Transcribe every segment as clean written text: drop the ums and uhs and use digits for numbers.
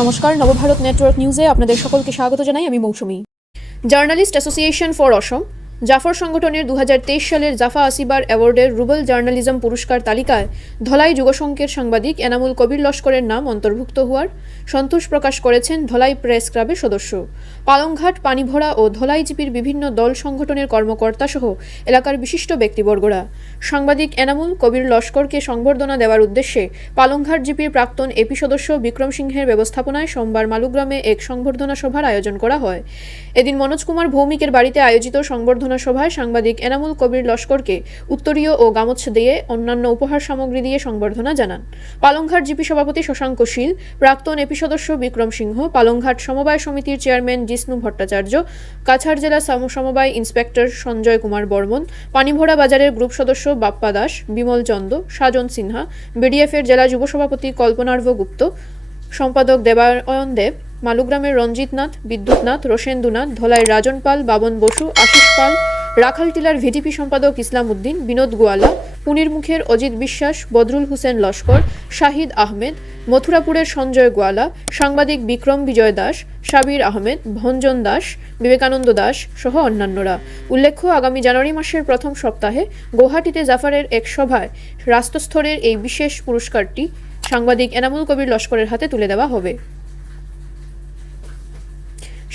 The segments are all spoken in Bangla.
নমস্কার, নবভারত নেটওয়ার্ক নিউজে আপনাদের সকলকে স্বাগত জানাই। আমি মৌসুমী। জার্নালিস্ট অ্যাসোসিয়েশন ফর অসম জাফর সংগঠনের 2023 সালের জাফা আসিবার অ্যাওয়ার্ডের রুবেল জার্নালিজম পুরস্কার তালিকায় ধলাই যুগসংঘের সাংবাদিক এনামুল কবির লস্করের নাম অন্তর্ভুক্ত হওয়ার সন্তোষ প্রকাশ করেছেন ধলাই প্রেস ক্লাবের সদস্য। পালংঘাট, পানিভরা ও ধলাই জিপির বিভিন্ন দল সংগঠনের কর্মকর্তা সহ এলাকার বিশিষ্ট ব্যক্তিবর্গরা সাংবাদিক এনামুল কবির লস্করকে সংবর্ধনা দেওয়ার উদ্দেশ্যে পালংঘাট জিপির প্রাক্তন এপি সদস্য বিক্রম সিংহের ব্যবস্থাপনায় সোমবার মালুগ্রামে এক সংবর্ধনা সভার আয়োজন করা হয়। এদিন মনোজ কুমার ভৌমিকের বাড়িতে আয়োজিত সংবর্ধনা সভায় সাংবাদিক এনামুল কবির লস্করকে উত্তরীয় ও গামছা দিয়ে অন্যান্য উপহার সামগ্রী দিয়ে সংবর্ধনা জানান পালংঘাট জিপি সভাপতি শশাঙ্ক শীল, প্রাক্তন এপি সদস্য বিক্রম সিংহ, পালংঘাট সমবায় সমিতির চেয়ারম্যান জিষ্ণু ভট্টাচার্য, কাছাড় জেলা সমবায় ইন্সপেক্টর সঞ্জয় কুমার বর্মন, পানিভরা বাজারের গ্রুপ সদস্য বাপ্পা দাস, বিমল চন্দ, সাজন সিনহা, বিডিএফের জেলা যুব সভাপতি কল্পনার্ভ গুপ্ত, সম্পাদক দেবায়ন দেব, মালুগ্রামের রঞ্জিত নাথ, বিদ্যুৎ নাথ, রোশেন্দু নাথ, ধলাইয়ের রাজন পাল, বাবন বসু, আশিস পাল, রাখালটিলার ভিডিপি সম্পাদক ইসলাম উদ্দিন, বিনোদ গোয়ালা, পুনিরমুখের অজিত বিশ্বাস, বদরুল হোসেন লস্কর, শাহিদ আহমেদ, মথুরাপুরের সঞ্জয় গোয়ালা, সাংবাদিক বিক্রম বিজয় দাস, সাবির আহমেদ, ভঞ্জন দাস, বিবেকানন্দ দাস সহ অন্যান্যরা। উল্লেখ্য, আগামী জানুয়ারি মাসের প্রথম সপ্তাহে গুয়াহাটিতে জাফারের এক সভায় রাষ্ট্রস্তরের এই বিশেষ পুরস্কারটি সাংবাদিক এনামুল কবির লস্করের হাতে তুলে দেওয়া হবে।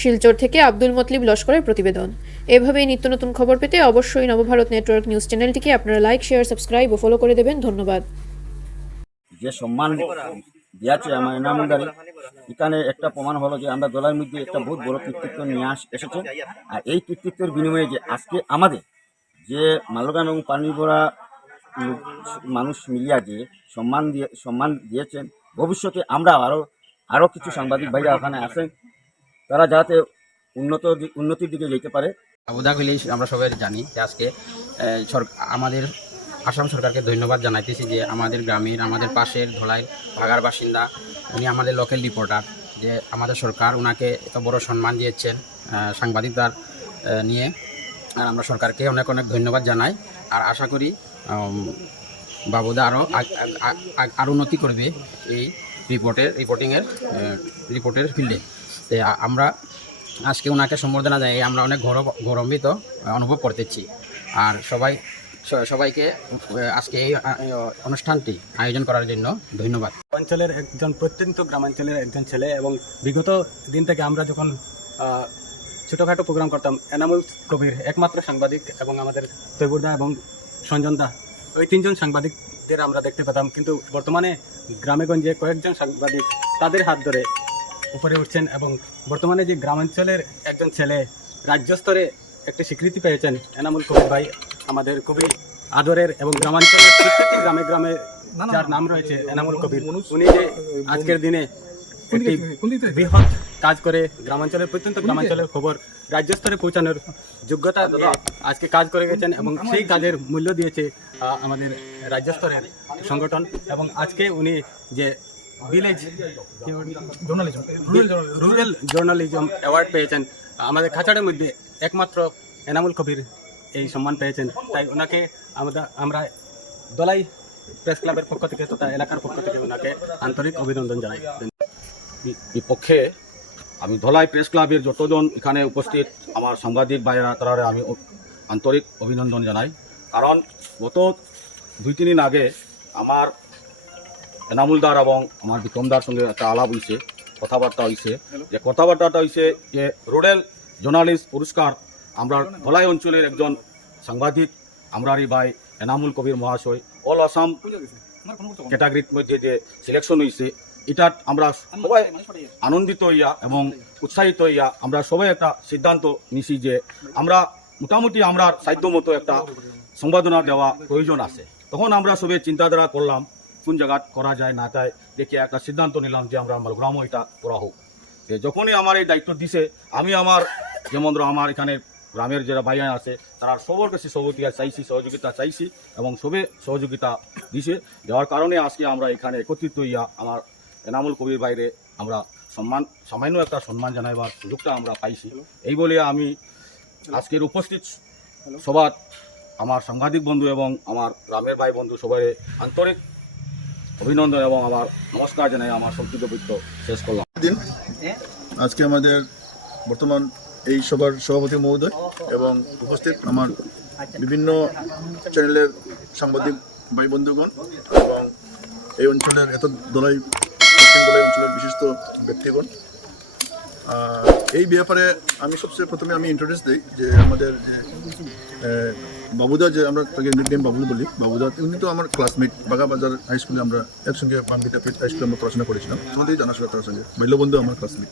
শিলচর থেকে আব্দুল মতলিব লস্করের প্রতিবেদন। এভাবেই নিত্য নতুন খবর পেতে অবশ্যই নবভারত নেটওয়ার্ক নিউজ চ্যানেলটিকে আপনারা লাইক, শেয়ার, সাবস্ক্রাইব ও ফলো করে দেবেন। ধন্যবাদ। যে সম্মান দিয়েছে আমার এনামুলদারে, এখানে একটা প্রমাণ হলো যে আমরা দলের মধ্যে একটা বহুত বড় কৃতিত্ব নিয়ে এসেছে। আর এই কৃতিত্বের বিনিময়ে যে আজকে আমাদের যে মালগ্রাম এবং পানিভরা মানুষ মিলিয়া যে সম্মান দিয়েছেন, ভবিষ্যতে আমরা আরও কিছু সাংবাদিক ভাইরা ওখানে আছেন, তারা যাতে উন্নতির দিকে যেতে পারে। উদাহ হইলেই আমরা সবাই জানি যে আজকে আমাদের আসাম সরকারকে ধন্যবাদ জানাইতেছি যে আমাদের গ্রামের, আমাদের পাশের ধলাই ভাগার বাসিন্দা, উনি আমাদের লোকাল রিপোর্টার, যে আমাদের সরকার ওনাকে এত বড় সম্মান দিয়েছেন সাংবাদিকতার নিয়ে। আর আমরা সরকারকে অনেক অনেক ধন্যবাদ জানাই। আর আশা করি বাবুদা আরও উন্নতি করবে এই রিপোর্টের ফিল্ডে। আমরা আজকে ওনাকে সম্বর্ধনা জানাই, আমরা অনেক গৌরবান্বিত অনুভব করতেছি। আর সবাইকে আজকে এই অনুষ্ঠানটি আয়োজন করার জন্য ধন্যবাদ। অঞ্চলের একজন প্রত্যন্ত গ্রামাঞ্চলের একজন ছেলে, এবং বিগত দিন থেকে আমরা যখন ছোটোখাটো প্রোগ্রাম করতাম, এনামুল কবির একমাত্র সাংবাদিক এবং আমাদের তৈবুরদা এবং সঞ্জনদা, ওই তিনজন সাংবাদিকদের আমরা দেখতে পেতাম। কিন্তু বর্তমানে গ্রামেগঞ্জে কয়েকজন সাংবাদিক তাদের হাত ধরে উপরে উঠছেন, এবং বর্তমানে যে গ্রামাঞ্চলের একজন ছেলে রাজ্য স্তরে একটি স্বীকৃতি পেয়েছেন। এনামুল কবির ভাই আমাদের খুবই আদরের, এবং গ্রামাঞ্চলের প্রত্যেকটি গ্রামে গ্রামে যার নাম রয়েছে এনামুল কবির, উনি যে আজকের দিনে একটি বৃহৎ কাজ করে গ্রামাঞ্চলের প্রত্যন্ত গ্রামাঞ্চলের খবর রাজ্য স্তরে পৌঁছানোর যোগ্যতা আজকে কাজ করে গেছেন, এবং সেই কাজের মূল্য দিয়েছে আমাদের রাজ্য স্তরের সংগঠন। এবং আজকে উনি যে রুরাল জার্নালিজম অ্যাওয়ার্ড পেয়েছেন, আমাদের খাচাড়ের মধ্যে একমাত্র এনামুল কবির এই সম্মান পেয়েছেন। তাই ওনাকে আমরা দলাই প্রেস ক্লাবের পক্ষ থেকে তথা এলাকার পক্ষ থেকে ওনাকে আন্তরিক অভিনন্দন জানাই। বিপক্ষে আমি ধলাই প্রেস ক্লাবের যতজন এখানে উপস্থিত আমার সাংবাদিক ভাইরা, তারা আমি আন্তরিক অভিনন্দন জানাই। কারণ গত 2-3 দিন আগে আমার এনামুলদার এবং আমার বিক্রমদার সঙ্গে একটা আলাপ হয়েছে, কথাবার্তা হয়েছে। যে কথাবার্তাটা হয়েছে যে রুরাল জার্নালিস্ট পুরস্কার আমরা ধলাই অঞ্চলের একজন সাংবাদিক আমরারি ভাই এনামুল কবির মহাশয় অল আসাম ক্যাটাগরির মধ্যে যে সিলেকশন হয়েছে, এটা আমরা সবাই আনন্দিত হইয়া এবং উৎসাহিত হইয়া আমরা সবাই একটা সিদ্ধান্ত নিছি যে আমরা মোটামুটি আমরা সাধ্য মতো একটা সম্বর্ধনা দেওয়া প্রয়োজন আছে। তখন আমরা সবাই চিন্তাধারা করলাম কোন জায়গা করা যায় না যায়, দেখে একটা সিদ্ধান্ত নিলাম যে আমরা গ্রামও এটা করা হোক। যখনই আমার এই দায়িত্ব দিছে, আমি আমার যেমন আমার এখানে গ্রামের যারা ভাইয়া আছে তারা সবার কাছে সহযোগিতা চাইছি এবং সবে সহযোগিতা দিছে। দেওয়ার কারণে আজকে আমরা এখানে একত্রিত হইয়া আমার এনামুল কবির বাইরে আমরা সামান্য একটা সম্মান জানাইবার সুযোগটা আমরা পাইছি। এই বলে আমি আজকের উপস্থিত সবার আমার সাংবাদিক বন্ধু এবং আমার গ্রামের ভাই বন্ধু সবাই আন্তরিক অভিনন্দন এবং আমার নমস্কার জানাই আমার সংক্ষিপ্ত শেষ করলাম। দিন। আজকে আমাদের বর্তমান এই সভার সভাপতি মহোদয় এবং উপস্থিত আমার বিভিন্ন চ্যানেলের সাংবাদিক ভাই বন্ধুগণ এবং এই অঞ্চলের দক্ষিণ দলাই অঞ্চলের বিশিষ্ট ব্যক্তিগণ, এই ব্যাপারে আমি সবচেয়ে প্রথমে আমি ইন্ট্রোডিউস দিই যে আমাদের যে বাবুদা, যে আমরা তাকে নিকনেম বাবু বলি, বাবুদা উনি তো আমার ক্লাসমেট। বাগাবাজার হাই স্কুলে আমরা একসঙ্গে বিদ্যাপীঠ হাই স্কুলে আমরা পড়াশোনা করেছিলাম, আমাদের জানাশোনা তার সঙ্গে বাল্যবন্ধু আমার ক্লাসমেট।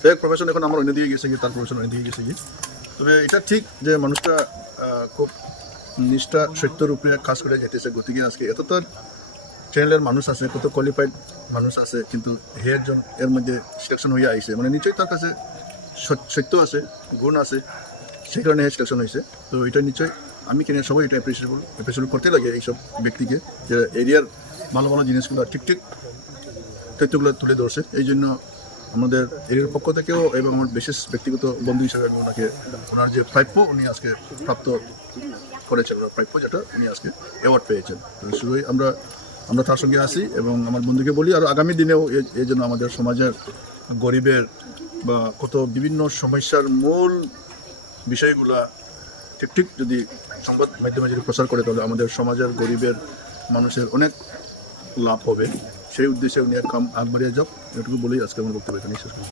তাই প্রফেশন এখন আমার অন্য দিয়ে গেছে গিয়ে, তার প্রফেশন অন্য দিয়ে গেছে গিয়ে। তবে এটা ঠিক যে মানুষটা খুব নিষ্ঠা সত্যের উপরে কাজ করে যেতেছে। গতিকে আজকে এত চ্যানেলের মানুষ আছে, কত কোয়ালিফাইড মানুষ আছে, কিন্তু এর মধ্যে সিলেকশন হয়ে আইছে, মানে নিশ্চয়ই তার কাছে সত্য আছে, গুণ আছে, সেই কারণে সিলেকশন হয়েছে। তো এটা নিশ্চয়ই আমি কিনে সবাই এটা অ্যাপ্রিসিয়েট করতে লাগে এইসব ব্যক্তিকে, যে এরিয়ার ভালো ভালো জিনিসগুলো ঠিক তথ্যগুলো তুলে ধরছে। এই জন্য আমাদের এরিয়ার পক্ষ থেকেও এবং আমার বিশেষ ব্যক্তিগত বন্ধু হিসেবে আমি ওনার যে প্রাপ্য উনি আজকে প্রাপ্ত করেছেন, ওনার প্রাপ্য যেটা উনি আজকে অ্যাওয়ার্ড পেয়েছেন। তো শুধুই আমরা তার সঙ্গে আসি এবং আমার বন্ধুকে বলি আর আগামী দিনেও এই জন্য আমাদের সমাজের গরিবের বা কত বিভিন্ন সমস্যার মূল বিষয়গুলা ঠিক যদি সংবাদ মাধ্যমে যদি প্রচার করে, তাহলে আমাদের সমাজের গরিবের মানুষের অনেক লাভ হবে। সেই উদ্দেশ্যে উনি কাম আগ বাড়িয়ে যাক, এটুকু বলেই আজকে আমার বক্তব্য এখানে শেষ করি।